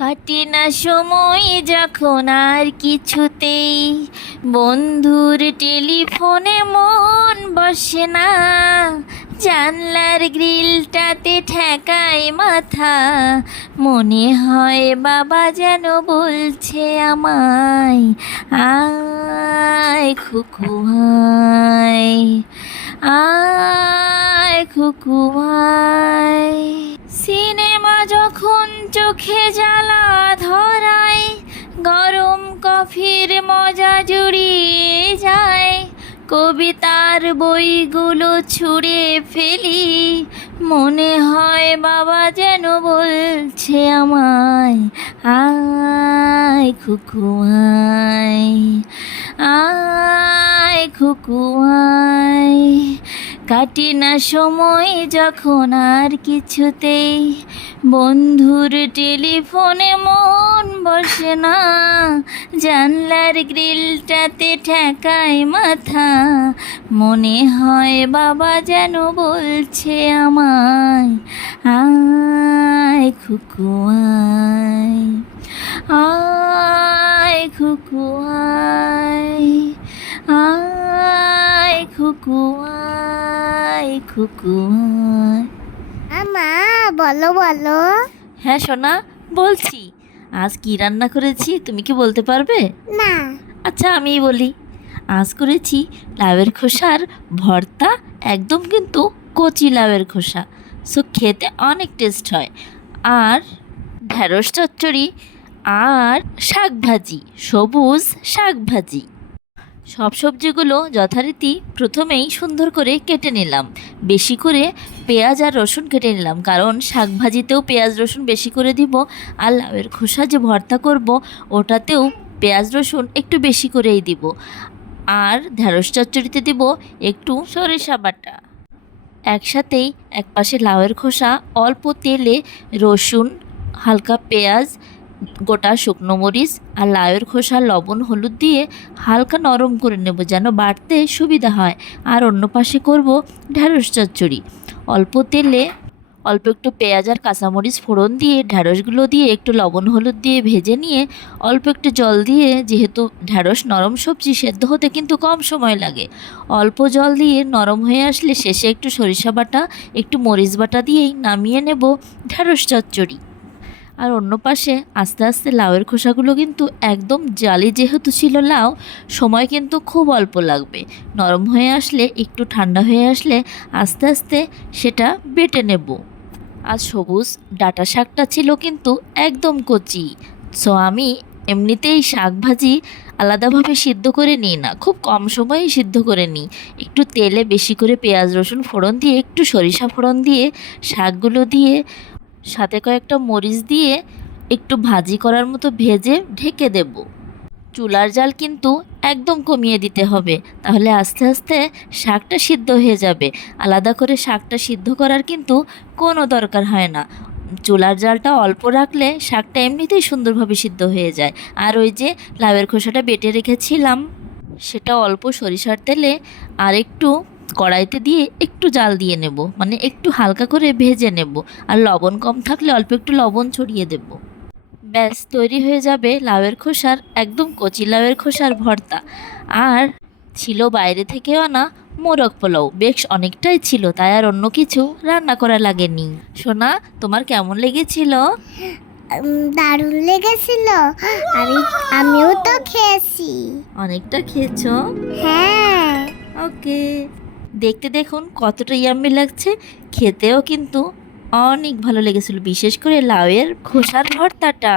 কাটে না সময় যখন আর কিছুতেই, বন্ধুর টেলিফোনে মন বসে না, জানলার গ্রিলটাতে ঠেকায় মাথা, মনে হয় বাবা যেন বলছে আমায়, আয় খুকু আয়, আয় খুকু আয়। সিনেমা যখন চোখে জ্বালা ধরায়, গরম কফির মজা জুড়িয়ে যায়, কবিতার বইগুলো ছুঁড়ে ফেলি, মনে হয় বাবা যেন বলছে আমায়, আয় খুকু আয়, আয় খুকু আয়। কাটে না সময় যখন আর কিছুতেই, বন্ধুর টেলিফোনে মন বসে না, জানলার গ্রিলটাতে ঠেকায় মাথা, মনে হয় বাবা যেন বলছে আমায়, আয় খুকু আয়, আয় খুকু আয়, আয় খুকু আয়, খুকু আয়। মা বলো বলো। হ্যাঁ সোনা, বলছি। আজ কি রান্না করেছি তুমি কি বলতে পারবে? না। আচ্ছা আমিই বলি। আজ করেছি লাউয়ের খোসার ভর্তা, একদম কিন্তু কচি লাউয়ের খোসা, সো খেতে অনেক টেস্ট হয়। আর ঢ্যাঁড়স চচ্চড়ি আর শাক ভাজি, সবুজ শাক ভাজি। সব সবজিগুলো যথারীতি প্রথমেই সুন্দর করে কেটে নিলাম, বেশি করে পেঁয়াজ আর রসুন কেটে নিলাম, কারণ শাক ভাজিতেও পেঁয়াজ রসুন বেশি করে দিব, আর লাউয়ের খোসা যে ভর্তা করব ওটাতেও পেঁয়াজ রসুন একটু বেশি করেই দিব। আর ঢ্যাঁড়স চচ্চড়িতে দিব একটু সরিষা বাটা। একসাথেই একপাশে লাউয়ের খোসা, অল্প তেলে রসুন, হালকা পেঁয়াজ, গোটা শুকনো মরিচ আর লাউয়ের খোসা লবণ হলুদ দিয়ে হালকা নরম করে নেব যেন বাটতে সুবিধা হয়। আর অন্য পাশে করব ঢ্যাঁড়স চচ্চড়ি। অল্প তেলে অল্প একটু পেঁয়াজ আর কাঁচামরিচ ফোড়ন দিয়ে ঢ্যাঁড়সগুলো দিয়ে একটু লবণ হলুদ দিয়ে ভেজে নিয়ে অল্প একটু জল দিয়ে, যেহেতু ঢ্যাঁড়স নরম সবজি সেদ্ধ হতে কিন্তু কম সময় লাগে, অল্প জল দিয়ে নরম হয়ে আসলে শেষে একটু সরিষা বাটা একটু মরিচ বাটা দিয়েই নামিয়ে নেব ঢ্যাঁড়স চচ্চড়ি। আর অন্য পাশে আস্তে আস্তে লাউয়ের খোসাগুলো কিন্তু একদম জালি, যেহেতু ছিল লাউ, সময় কিন্তু খুব অল্প লাগবে। নরম হয়ে আসলে, একটু ঠান্ডা হয়ে আসলে আস্তে আস্তে সেটা বেটে নেব। আর সবুজ ডাঁটা শাকটা ছিল কিন্তু একদম কচি, সো আমি এমনিতেই শাক ভাজি আলাদাভাবে সিদ্ধ করে নিই না, খুব কম সময়েই সিদ্ধ করে নিই। একটু তেলে বেশি করে পেঁয়াজ রসুন ফোড়ন দিয়ে, একটু সরিষা ফোড়ন দিয়ে, শাকগুলো দিয়ে, সাথে কয়েকটা মরিচ দিয়ে একটু ভাজি করার মতো ভেজে ঢেকে দেব। চুলার জাল কিন্তু একদম কমিয়ে দিতে হবে, তাহলে আস্তে আস্তে শাকটা সিদ্ধ হয়ে যাবে। আলাদা করে শাকটা সিদ্ধ করার কিন্তু কোনো দরকার হয় না, চুলার জালটা অল্প রাখলে শাকটা এমনিতেই সুন্দরভাবে সিদ্ধ হয়ে যায়। আর ওই যে লাউয়ের খোসাটা বেটে রেখেছিলাম, সেটা অল্প সরিষার তেলে আর একটু কড়াইতে দিয়ে একটু জাল দিয়ে নেব, মানে একটু হালকা করে ভেজে নেব। আর লবণ কম থাকলে অল্প একটু লবণ ছড়িয়ে দেব। ব্যাস তৈরি হয়ে যাবে লাউয়ের খোসার, একদম কচি লাউয়ের খোসার ভর্তা। আর ছিল বাইরে থেকে আনা মোরগ পোলাও, বেশ অনেকটাই ছিল, তাই আর অন্য কিছু রান্না করা লাগেনি। সোনা, তোমার কেমন লেগেছিল? দারুণ লেগেছিল। আমিও তো খেয়েছি। অনেকটা খেয়েছো? হ্যাঁ। ওকে। দেখতে দেখুন কতটা ইয়াম্মি লাগছে, খেতেও কিন্তু অনেক ভালো লেগেছিল, বিশেষ করে লাউয়ের খোসার ভর্তাটা।